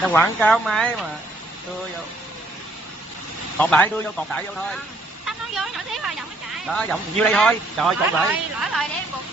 ta quảng cáo máy mà đưa vô cột lại, cột lại vô thôi. Thắp nó vô nhỏ xíu rồi giọng nó chạy. Đó giọng như đây thôi, trời cột lại. Lỗi rồi để em buộc